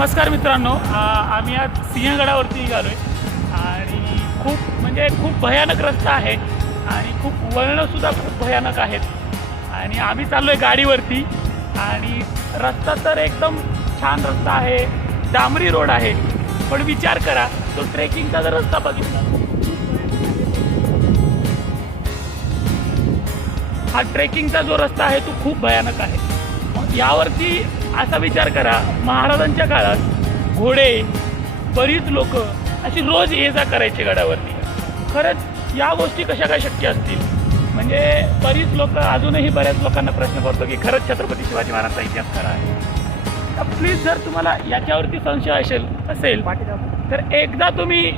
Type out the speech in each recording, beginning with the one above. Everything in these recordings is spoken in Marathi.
नमस्कार मित्रांनो, आम्ही आज सिंहगडावरती निघालोय आणि खूप भयानक रस्ता आहे आणि खूप वळणंसुद्धा खूप भयानक आहेत आणि आम्ही चाललोय गाडीवरती आणि रस्ता तर एकदम छान रस्ता आहे, डांबरी रोड आहे. पण विचार करा, तो ट्रेकिंगचा जर रस्ता बघितला, हा ट्रेकिंगचा जो रस्ता आहे तो खूप भयानक आहे. मग यावरती असा विचार करा, महाराजांच्या काळात घोडे, बरीच लोक अशी रोज ये जा करायचे गडावरती. खरंच या गोष्टी कशा काय शक्य असतील? म्हणजे बरीच लोक, अजूनही बऱ्याच लोकांना प्रश्न पडतो की खरंच छत्रपती शिवाजी महाराजांचा इतिहास खरा आहे का? प्लीज, जर तुम्हाला याच्यावरती संशय असेल तर एकदा तुम्ही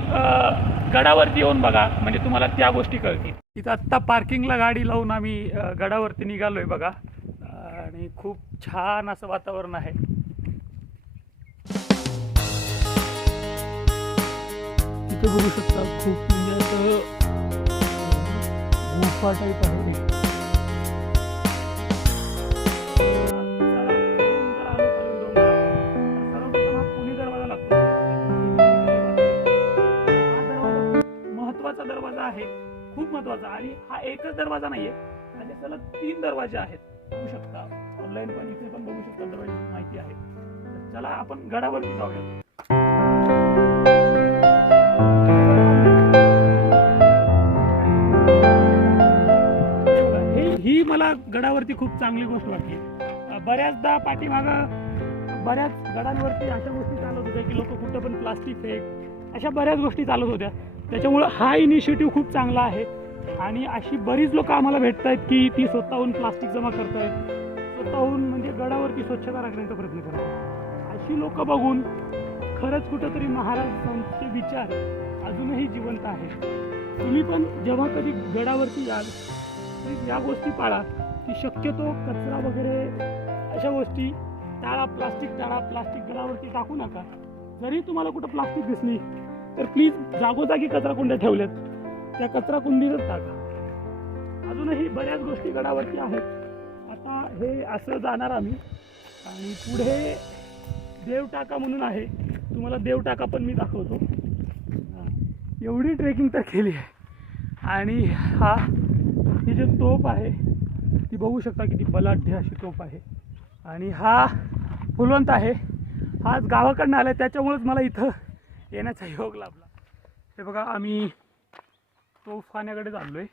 गडावरती येऊन बघा, म्हणजे तुम्हाला त्या गोष्टी कळतील. इथं आत्ता पार्किंगला गाडी लावून आम्ही गडावरती निघालोय बघा आणि खूप छान असं वातावरण आहे. इथे बघू शकता, खूप म्हणजे असं गुफा टाईप आहे. पुणे दरवाजा लागतो. हा दरवाजा महत्वाचा दरवाजा आहे, खूप महत्वाचा. आणि हा एकच दरवाजा नाहीये, आणि त्याला 3 दरवाजे आहेत. बघू शकता, ऑनलाईन पण इथे पण बघू शकता, दरवाजाची माहिती आहे. चला आपण गडावरती जाऊया. ही मला गडावरती खूप चांगली गोष्ट वाटली. बऱ्याचदा पाठीमागं बऱ्याच गडांवरती अशा गोष्टी चालत होत्या की लोक कुठं पण प्लास्टिक फेक, अशा बऱ्याच गोष्टी चालत होत्या. त्याच्यामुळं हा इनिशिएटिव्ह खूप चांगला आहे आणि अशी बरीच लोक आम्हाला भेटत आहेत की ती स्वतःहून प्लास्टिक जमा करत आहेत, स्वतःहून म्हणजे गडावरती स्वच्छता राखण्याचा प्रयत्न करत आहेत. अशी लोक बघून खरंच कुठंतरी महाराजांचे विचार अजूनही जिवंत आहेत. तुम्ही पण जेव्हा कधी गडावरती याल, या गोष्टी पाळा की शक्यतो कचरा वगैरे अशा गोष्टी टाळा. प्लास्टिक टाळा, प्लास्टिक गडावरती टाकू नका. जरी तुम्हाला कुठं प्लास्टिक दिसली तर प्लीज जागोजागी कचरा कुंड्या ठेवल्यात, त्या कचरा कुंडीतच टाका. अजूनही बऱ्याच गोष्टी गडावरती आहेत. आता हे असं जाणार आम्ही आणि पुढे देवटाका म्हणून आहे, तुम्हाला देवटाका पण मी दाखवतो. एवढी ट्रेकिंग तर केली आहे. आणि ही जी तोफ आहे ती बघू शकता, किती बलाढ्य अशी तोफ आहे. आणि हा फुलवंत आहे, हा गावाकडनं आला, त्याच्यामुळेच मला इथं येण्याचा योग लाभला. हे बघा, आम्ही तोफखान्याकडे चाललो आहे.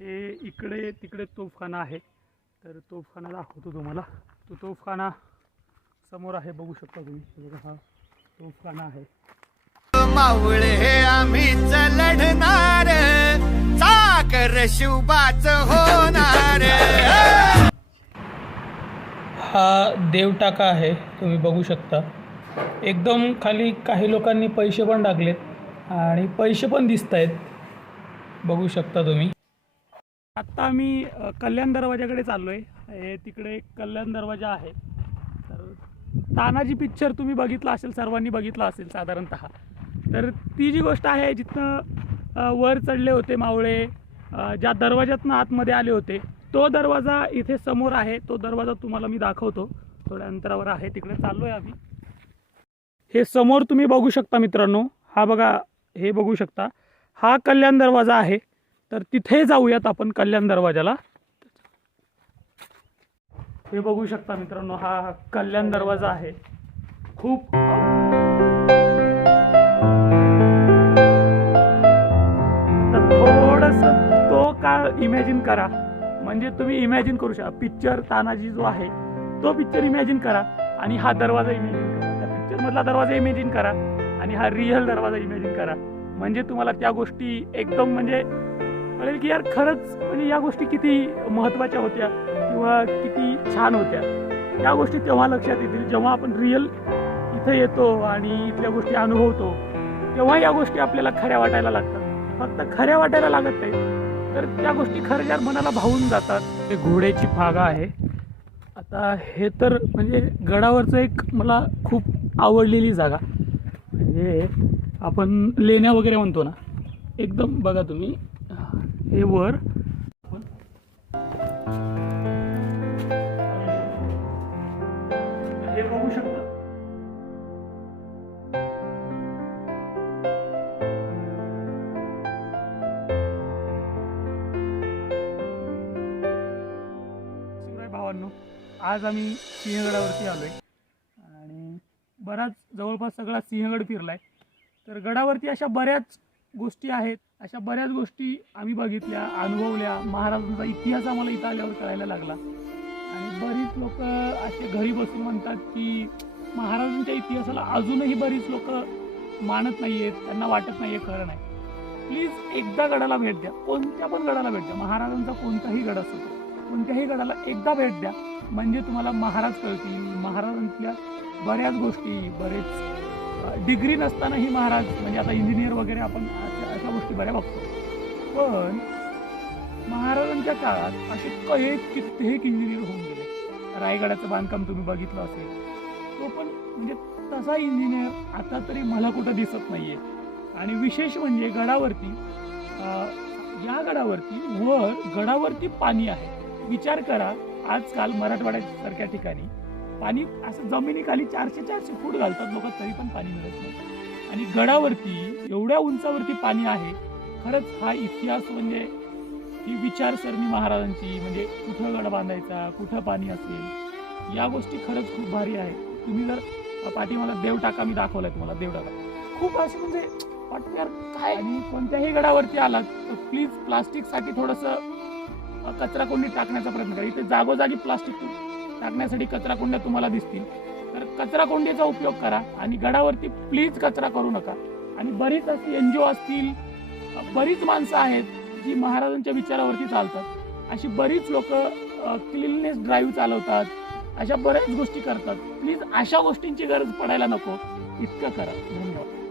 हे इकडे तिकडे तोफखाना आहे, तर तोफखाना दाखवतो तुम्हाला. तो तोफखाना समोर आहे, बघू शकता तुम्ही. हे बघा, हा तोफखाना आहे. मावळे हे आम्हीच लढणार, साकर शिवबाच होणार. हा देवटाका आहे, तुम्ही बघू शकता. एकदम खाली काही लोकांनी पैसे पण टाकलेत आणि पैसे पण दिसत आहेत, बघू शकता तुम्ही. आत्ता आम्ही कल्याण दरवाजाकडे चाललो आहे. तिकडे एक कल्याण दरवाजा आहे. तर तानाजी पिक्चर तुम्ही बघितला असेल, सर्वांनी बघितला असेल साधारणतः. तर ती जी गोष्ट आहे, जिथनं वर चढले होते मावळे, ज्या दरवाज्यातनं आतमध्ये आले होते, तो दरवाजा इथे समोर आहे. तो दरवाजा तुम्हाला मी दाखवतो, थोड्या अंतरावर आहे, तिकडे चाललो आहे आम्ही. हे समोर तुम्ही बघू शकता मित्रांनो, हा बघा, हे बघू शकता, हा कल्याण दरवाजा आहे. तर तिथे जाऊयात आपण कल्याण दरवाजाला. हे बघू शकता मित्रांनो, हा कल्याण दरवाजा आहे. खूप थोडंसं तो काळ इमॅजिन करा, म्हणजे तुम्ही इमॅजिन करू शकता. पिक्चर तानाजी जो आहे तो पिक्चर इमॅजिन करा आणि हा दरवाजा इमॅजिन करा. त्या पिक्चरमधला दरवाजा इमॅजिन करा आणि हा रिअल दरवाजा इमॅजिन करा. म्हणजे तुम्हाला त्या गोष्टी एकदम म्हणजे कळेल की यार खरंच म्हणजे या गोष्टी किती महत्त्वाच्या होत्या किंवा किती छान होत्या. या गोष्टी तेव्हा लक्षात येतील जेव्हा आपण रिअल इथे येतो आणि इथल्या गोष्टी अनुभवतो, तेव्हा या गोष्टी आपल्याला खऱ्या वाटायला लागतात. फक्त खऱ्या वाटायला लागत नाही, तर त्या गोष्टी खऱ्या मनाला भावून जातात. हे घोड्याची फागा आहे. आता हे तर म्हणजे गडावरचं एक मला खूप आवडलेली जागा, म्हणजे आपण लेण्या वगैरे म्हणतो ना, एकदम बघा तुम्ही, हे वर हे बघू शकता. आज आम्ही सिंहगडावरती आलो आहे आणि बराच जवळपास सगळा सिंहगड फिरला आहे. तर गडावरती अशा बऱ्याच गोष्टी आहेत, अशा बऱ्याच गोष्टी आम्ही बघितल्या, अनुभवल्या. महाराजांचा इतिहास आम्हाला इथं आल्यावर कळायला लागला. आणि बरीच लोक असे घरी बसून म्हणतात की महाराजांच्या इतिहासाला अजूनही बरीच लोक मानत नाही आहेत, त्यांना वाटत नाही आहे खरं नाही. प्लीज एकदा गडाला भेट द्या, कोणत्या पण गडाला भेट द्या. महाराजांचा कोणताही गड असतो, कोणत्याही गडाला एकदा भेट द्या, म्हणजे तुम्हाला महाराज कळतील. महाराजांतल्या बऱ्याच गोष्टी, बरेच डिग्री नसतानाही महाराज, म्हणजे आता इंजिनियर वगैरे आपण अशा गोष्टी बऱ्या बघतो, पण महाराजांच्या काळात असे कित्येक इंजिनियर होऊन गेले. रायगडाचं बांधकाम तुम्ही बघितलं असेल, तो पण म्हणजे तसा इंजिनियर आता तरी मला कुठं दिसत नाहीये. आणि विशेष म्हणजे गडावरती, या गडावरती पाणी आहे. विचार करा, आजकाल मराठवाड्यासारख्या ठिकाणी पाणी असं जमिनीखाली 400 फूट घालतात लोक, तरी पण पाणी मिळत नाही. आणि गडावरती एवढ्या उंचावरती पाणी आहे. खरंच हा इतिहास, म्हणजे ही विचारसरणी महाराजांची, म्हणजे कुठं गड बांधायचा, कुठं पाणी असेल, या गोष्टी खरंच खूप भारी आहे. तुम्ही जर पाठीमाला देवटाका मी दाखवलाय तुम्हाला, देवटाका खूप असे म्हणजे वाटतं यार काय. आणि कोणत्याही गडावरती आलात तर प्लीज प्लास्टिकसाठी थोडंसं कचरा कोंडी टाकण्याचा प्रयत्न करा. इथे जागोजागी प्लास्टिक टाकण्यासाठी कचरा कोंड्या तुम्हाला दिसतील, तर कचरा कोंडीचा उपयोग करा. आणि गडावरती प्लीज कचरा करू नका. आणि बरीच अशी NGO असतील, बरीच माणसं आहेत जी महाराजांच्या विचारावरती चालतात. अशी बरीच लोक क्लीननेस ड्राईव्ह चालवतात, अशा बऱ्याच गोष्टी करतात. प्लीज अशा गोष्टींची गरज पडायला नको, इतकं करा. धन्यवाद.